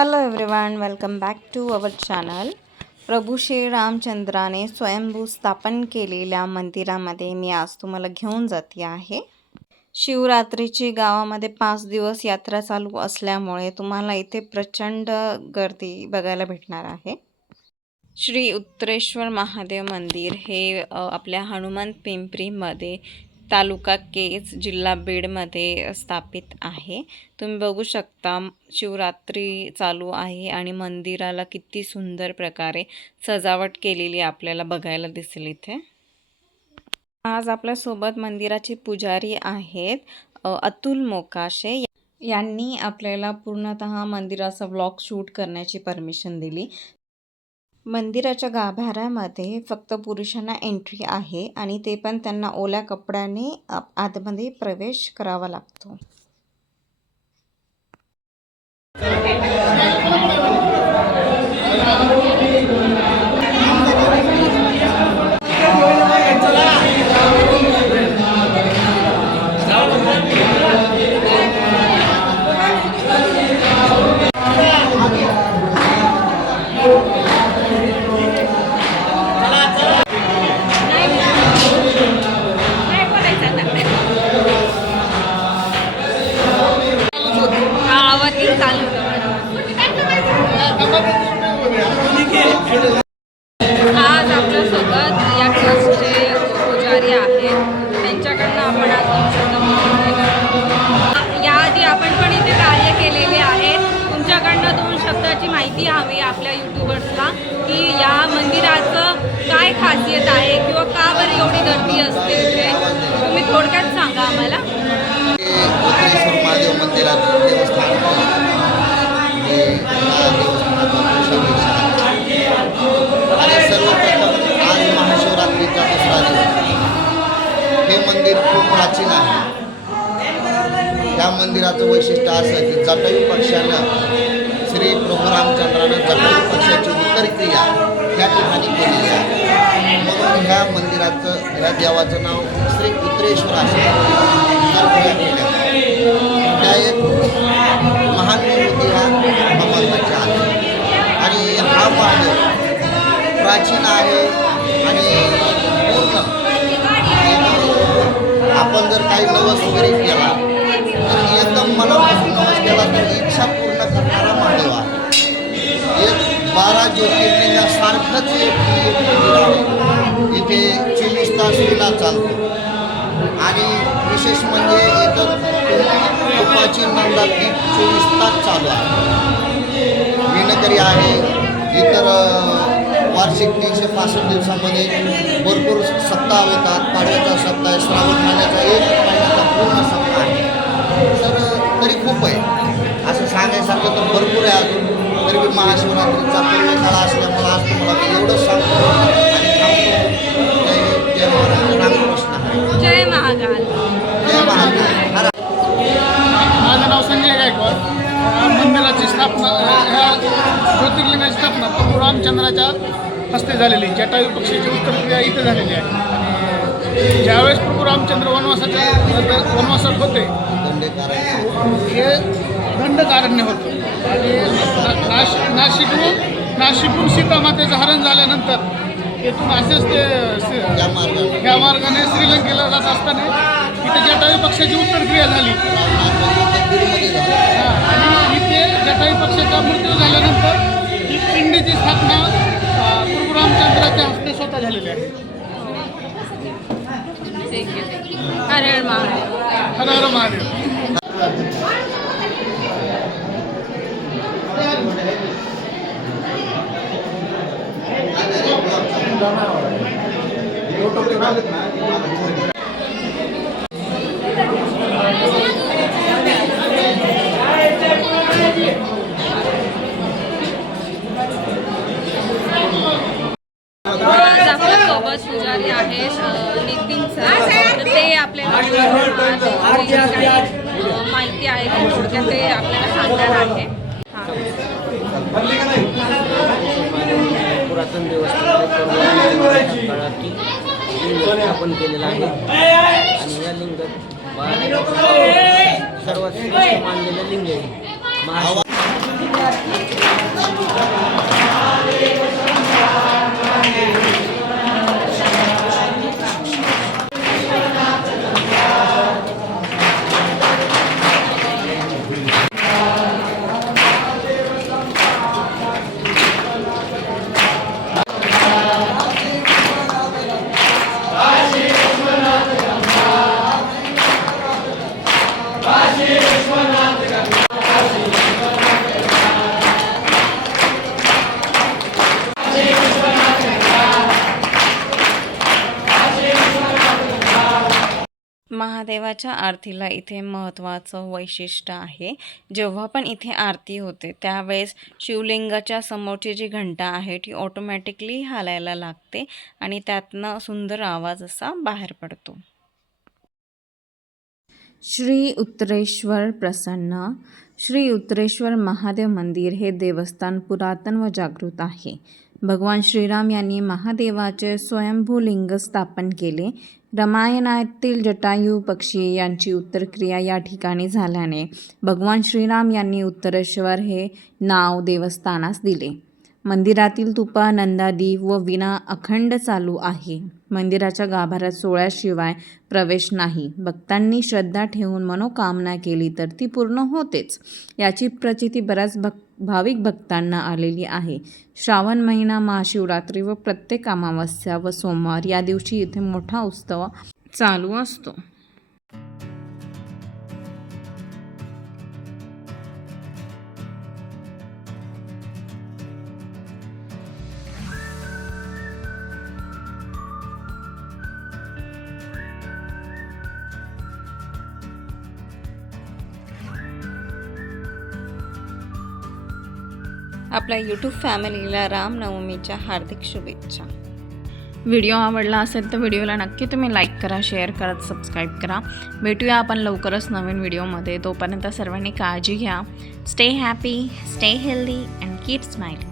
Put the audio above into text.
Hello everyone, welcome back to our channel. प्रभू श्री रामचंद्राने स्वयंभू स्थापन केलेल्या मंदिरामध्ये मी आज तुम्हाला घेऊन जाते आहे. शिवरात्रीची गावामध्ये 5 दिवस यात्रा चालू असल्यामुळे तुम्हाला इथे प्रचंड गर्दी बघायला भेटणार आहे. श्री उत्तरेश्वर महादेव मंदिर हे आपल्या हनुमंत पिंपरीमध्ये तालुका केज जिल्हा बीडमध्ये स्थापित आहे. तुम्ही बघू शकता शिवरात्री चालू आहे आणि मंदिराला किती सुंदर प्रकारे सजावट केलेली आपल्याला बघायला दिसेल इथे. आज आपल्यासोबत मंदिराचे पुजारी आहेत अतुल मोकाशे. यांनी आपल्याला पूर्णतः मंदिराचा व्लॉग शूट करण्याची परमिशन दिली. मंदिराच्या गाभाऱ्यामध्ये फक्त पुरुषांना एंट्री आहे आणि ते पण त्यांना ओल्या कपड्याने आतमध्ये प्रवेश करावा लागतो. आज आपल्यासोबत या ट्रस्टचे पुजारी आहेत. त्यांच्याकडनं आपण आज याआधी आपण पण इथे कार्य केलेले आहे. तुमच्याकडनं 2 शब्दाची माहिती हवी आपल्या यूट्यूबर्सला की या मंदिराचं काय खासियत आहे किंवा का बरं एवढी गर्दी असते इथे, तुम्ही थोडक्यात सांगा आम्हाला. महादेव मंदिराचं देवस्थान सर्वप्रथम आज महाशिवरात्रीचा दुसरा दिवस. हे मंदिर खूप प्राचीन आहे. या मंदिराचं वैशिष्ट्य असं की जटायू पक्षानं श्री प्रभू रामचंद्रानं जटायू पक्षाची उत्तरक्रिया ह्या ठिकाणी केलेली आहे. म्हणून ह्या मंदिराचं ह्या देवाचं नाव श्री उत्तरेश्वर असे त्या एक महान मूर्ती ह्या भगवंताची आहे. आणि हा महादेव प्राचीन आहे आणि पूर्ण आपण जर काही नवस वगैरे केला तर एकदम मनापासून नवस केला तर इच्छा पूर्ण करणारा महादेव आहे. एक 12 ज्योतिर्लिंगासारखंच एक मंदिर आहे. इथे 24 तास विना चालतो आणि विशेष म्हणजे इथं तुपाची नंदादीप 24 तास चालू आहे. विणकरी आहे. इतर वार्षिक 365 दिवसामध्ये भरपूर सप्ताह होतात. पाडव्याचा सप्ताह आहे, श्रावण महिन्याचा 1 महिन्याचा पूर्ण सप्ताह आहे. तर तरी खूप आहे. असं सांगायसारखं तर भरपूर आहे अजून. तरी मी महाशिवरात्रीचा पूर्णकाळ असल्यामुळं आज तुम्हाला मी एवढंच सांगतो आणि थांबतो. जय महाराज, रामकृष्ण हरी. जय महाकाल. जय महाकाल. माझं नाव संजय गायकवाड. मंदिराची स्थापना ह्या ज्योतिर्लिंगाची स्थापना प्रभू रामचंद्राच्या हस्ते झालेली. जटायू पक्षाची उत्तरक्रिया इथे झालेली आहे. आणि ज्यावेळेस प्रभू रामचंद्र वनवासात होते हे दंडकारण्य होतं. आणि नाशिकहून सीतामातेचं हरण झाल्यानंतर येथून असेच ते या मार्गाने श्रीलंकेला जात असताना इथे जटायू पक्षाची उत्तरक्रिया झाली. आणि इथे जटायू पक्षाचा मृत्यू झाल्यानंतर ही पिंडीची स्थापना प्रभू रामचंद्राच्या हस्ते स्वतः झालेली आहे. हर हर महादेव. हर हर महादेव. आज आपल्यासोबत पुजारी आहेत नितीन सर. तर ते आपल्याला माहिती आहे की थोडक्यात ते आपल्याला सांगणार आहे. पुरातन देवस्थान काळात स्थापन केलेलं आहे आणि या लिंगात सर्वात श्रेष्ठ मानलेलं लिंग आहे. महादेवाच्या आरतीला इथे महत्त्वाचं वैशिष्ट्य आहे. जेव्हा पण इथे आरती होते त्यावेळेस शिवलिंगाच्या समोरची जी घंटा आहे ती ऑटोमॅटिकली हालायला लागते आणि त्यातनं सुंदर आवाज असा बाहेर पडतो. श्री उत्तरेश्वर प्रसन्न. श्री उत्तरेश्वर महादेव मंदिर हे देवस्थान पुरातन व जागृत आहे. भगवान श्रीराम यांनी महादेवाचे स्वयंभू लिंग स्थापन केले. रामायणातील जटायू पक्षी यांची उत्तरक्रिया या ठिकाणी झाल्याने भगवान श्रीराम यांनी उत्तरेश्वर हे नाव देवस्थानास दिले. मंदिरातील तुपा, नंदादीप व विणा अखंड चालू आहे. मंदिराच्या गाभाऱ्यात सोहळ्याशिवाय प्रवेश नाही. भक्तांनी श्रद्धा ठेवून मनोकामना केली तर ती पूर्ण होतेच. याची प्रचिती बऱ्याच भाविक भक्तांना आलेली आहे. श्रावण महिना, महाशिवरात्री व प्रत्येक अमावस्या व सोमवार या दिवशी इथे मोठा उत्सव चालू असतो. आपल्या यूट्यूब फॅमिलीला रामनवमीच्या हार्दिक शुभेच्छा. व्हिडिओ आवडला असेल तर व्हिडिओला नक्की तुम्ही लाईक करा, शेअर करा, सबस्क्राईब करा. भेटूया आपण लवकरच नवीन व्हिडिओमध्ये. तोपर्यंत सर्वांनी काळजी घ्या. Stay happy, stay healthy and keep smiling.